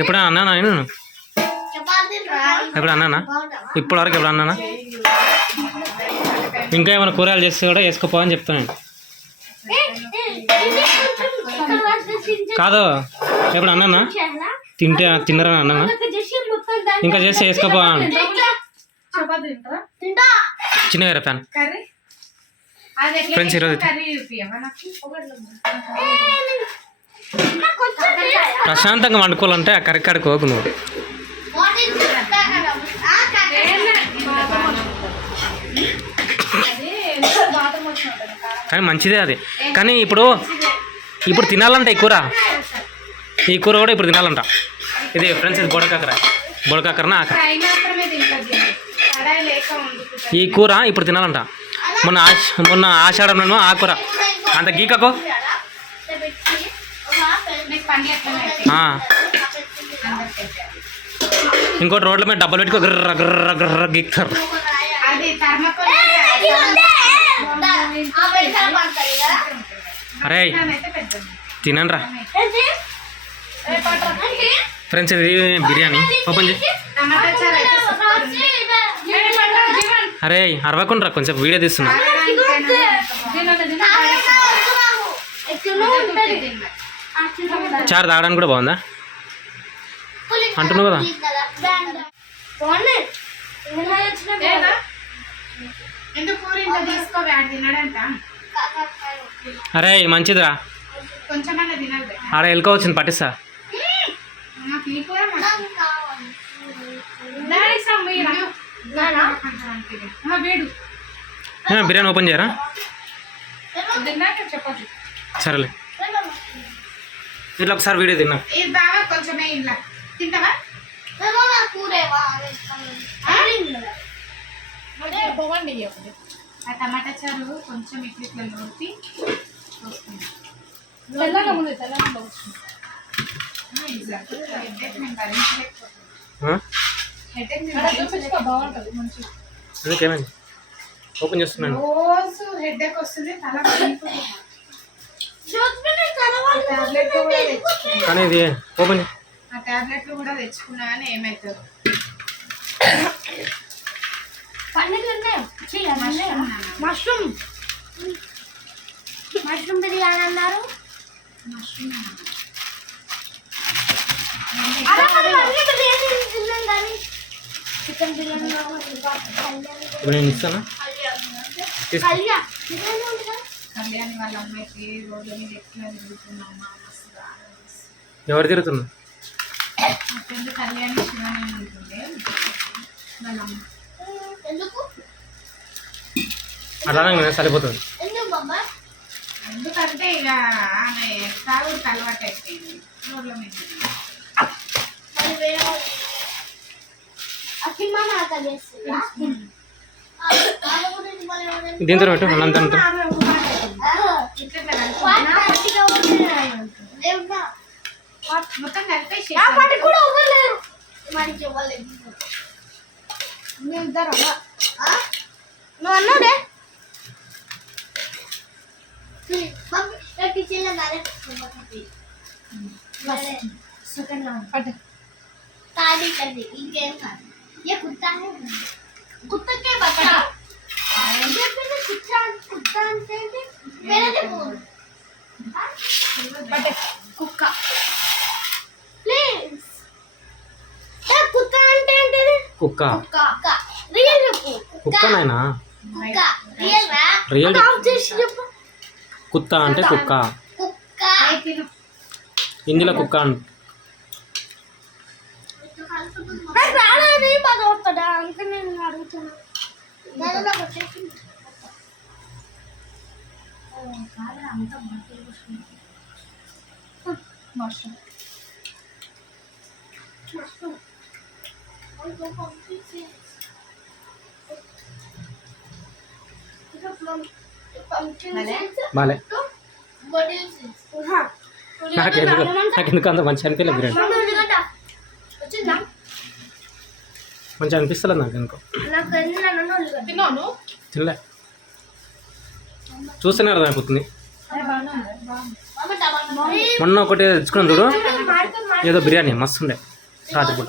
ఎప్పుడైనా అన్నానా నేను? ఎప్పుడు అన్నానా? ఇప్పుడు వరకు ఎప్పుడు అన్నానా? ఇంకా ఏమైనా కూరగాయలు చేస్తే కూడా వేసుకోపో అని చెప్తాను నేను. కాదు ఎప్పుడు అన్నానా? తింటే తిన్నరని అన్నానా? ఇంకా చేస్తే వేసుకోపో అని. చపాతి Friends, ఈరోజు- ప్రశాంతంగా వండుకోవాలంటే ఆ కరెక్ట్ కాడికి పోకు నువ్వు. కానీ మంచిదే అది. కానీ ఇప్పుడు ఇప్పుడు తినాలంట ఈ కూర. ఈ కూర కూడా ఇప్పుడు తినాలంట. ఇది ఫ్రెండ్స్ ఇది బొడకాకర. బొడకాకరన? ఈ కూర ఇప్పుడు తినాలంట. మొన్న ఆష మొన్న ఆషాఢంలో ఆ కూర అంత గీకకో. ఇంకోటి రోడ్ల మీద డబ్బులు పెట్టుకో. గ్రర్ర గ్రర్ర గ్రర్ర గీక్తారు అరే అయితే పెద్దది తినండి రా ఫ్రెండ్స్ ఇది బిర్యానీ. ఓపెన్ చేయి టమాటా చారు అయితే సూపర్ ఉంది. ఏ పట్టు, జీవన్. అరే అరవకుండా రా కొంచెం వీడియో తీస్తున్నా. చారు తాగడానికి కూడా బాగుందా? అంటున్నావు కదా? అరే మంచిదిరా. ఆడ ఎలుక వచ్చింది పట్టిస్తా. బిర్యానీ ఓపెన్ చేయరా? సరేలే. ఇట్లా ఒకసారి వీడియో తిన్నా. కొంచెమే తింటావా? ఆ? టమాటా చారు కొంచెం ఇట్లా ఇట్లా. హెడేక్ నేను భరించలేకపోతున్నాను. హెడేక్. ఎందుకేమైంది ఓపెన్ చేస్తున్నాను. రోజు హెడేక్ వస్తుంది తల. టాబ్లెట్ కూడా తెచ్చుకున్నా? కానీ ఇది ఓపెన్. ఆ టాబ్లెట్లు కూడా తెచ్చుకున్నా కానీ ఏమవుతుంది మష్రూమ్ మష్రూమ్ బిర్యానీ అన్నారు. మష్రూమ్ అరే మనం అన్ని బిర్యానీ తిన్నాం కానీ చికెన్ బిర్యానీ ఇప్పుడు నేను ఇస్తానా? కళ్యాణి వాళ్ళ అమ్మాయికి రోడ్ల మీద ఎట్లా అనిపిస్తుంది. ఎవరు తిరుగుతున్నా ఫ్రెండ్ కళ్యాణి శివాని ఉంటుండే వాళ్ళ అమ్మ ఎందుకు సరిపోతుంది. ఎందుకంటే ఇక ఆమె తాగుడు అలవాటు అయిపోయింది. రోడ్ల మీద గట్టిగా ఉంది. దేవుడా. మొత్తం కలిపేసి కూడా ఇవ్వలేరు మనకి ఇవ్వలేదు మేమిద్దరం? నువ్వు సెకండ్ పట్టు. తాడి కది ఇంకేం కాదు ఏ కుత్తా కుత్తకే బట్టా చెప్పింది కుత్తా కుత్తా అంటే ఏంటి? వేరేది పోదు ఆ? పట్టు. కుక్క ప్లీజ్ కుక్క అంటే ఏంటిది కుక్క కుక్క రియల్ చెప్పు కుక్క నాయనా కుక్క రియల్ రా చేసి చెప్పు కుత్త అంటే కుక్క కుక్క. హిందీలో కుక్క అంట బాలే Ito, bottle seeds. Aha. నాకెందుకు నాకెందుకు అంత మంచి అనిపించలేదు బిర్యానీ మంచిగా అనిపిస్తలేదు నాకు. తిన్నాను. తినలే. చూస్తేనే అర్థమైపోతుంది. మొన్న ఒకటి తెచ్చుకున్నాం చూడు. ఏదో బిర్యానీ మస్తు ఉండే. రాత్రిపూట.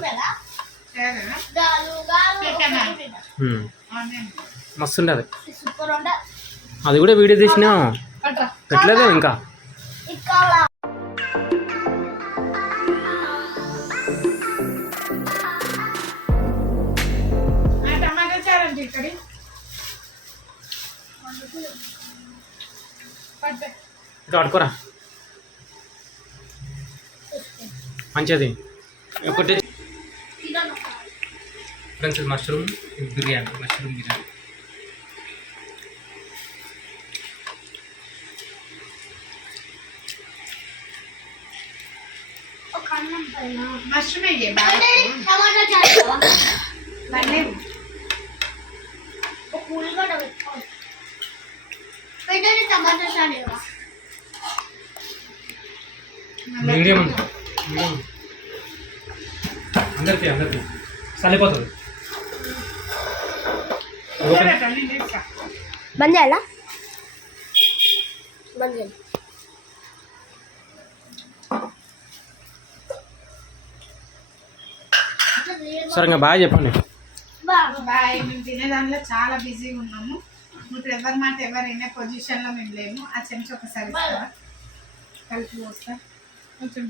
మస్తు ఉండే అది. అది కూడా వీడియో తీసినా. పెట్టలేదు ఇంకా పట్టు. ఇంకా పట్టుకోరా మంచిది ఒకటి. Friends mushroom biryani mushroom biryani ఒక అన్నం పైన. మష్రూమ్ టమాటా పెట్టండి టమాటా. Medium medium. అందరికీ అందరికీ. చల్లిపోతుంది. బంద్ చేయాలా బంద్ చేయాలి సరే ఇంకా బాగా చెప్పండి. బాయ్ మేము తినే దాంట్లో చాలా బిజీగా ఉన్నాము. ఇప్పుడు ఎవరి మాట ఎవరైనా పొజిషన్లో మేము లేము. ఆ చెంచా ఒకసారి కలిసి పోస్తా. కొంచెం